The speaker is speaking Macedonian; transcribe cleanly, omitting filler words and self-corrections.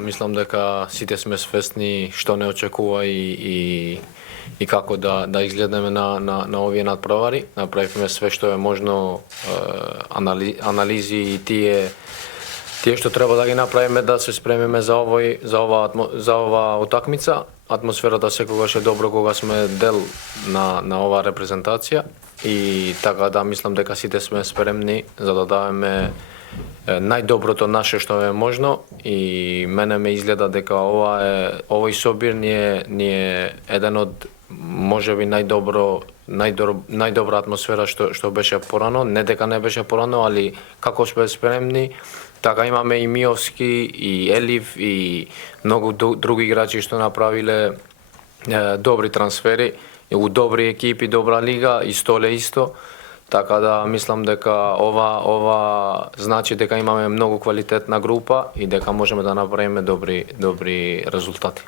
Мислам дека сите сме свесни што не очекува и како да изгледаме на овие надпревари. Направивме све што е можно, анализи и тие што треба да ги направиме да се спремиме за оваа утакмица. Атмосферата секогаш е добро кога сме дел на оваа репрезентација и така да мислам дека сите сме спремни за да даваме најдоброто наше што е можно и мене ме изгледа дека овој собир ни е еден од можеби најдобра атмосфера што беше порано, не дека не беше порано, али како сме спремни, така имаме и Миовски и Елив и многу други играчи што направиле добри трансфери у добри екипи, добра лига и Столе исто. Така да мислам дека ова значи дека имаме многу квалитетна група и дека можеме да направиме добри резултати.